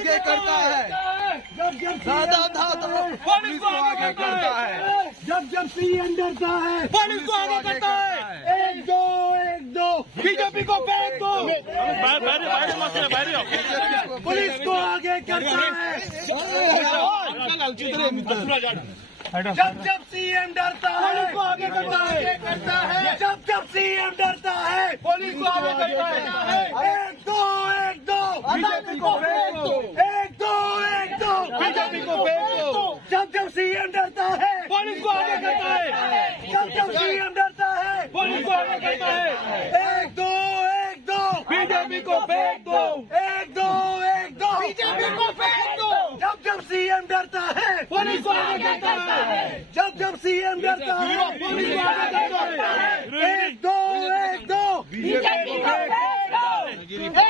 आगे करता है जब जब दादा दादा पुलिस को आगे करता है जब जब सी डरता है पुलिस को आगे करता है एक दो एक दो बीजेपी को बैठ दो पुलिस को आगे करता है जब जब सीएम डरता है पुलिस को आगे है करता है जब जब सीएम डरता है पुलिस को आगे करता है pico vento! ¡Vento, vento! ¡Vente al pico vento! ¡Canta el siguiente artaje! ¡Pon el cuadro o cae! ¡Canta el siguiente artaje! ¡Pon el cuadro que cae! ¡Vento, vento! ¡Vente al pico vento! ¡Vento, vento! ¡Vente al pico vento! ¡Canta el siguiente artaje! ¡Pon el cuadro que cae! ¡Canta el siguiente artaje! ¡Pon el cuadro que cae! ¡Vento, vento! ¡Vente al pico vento!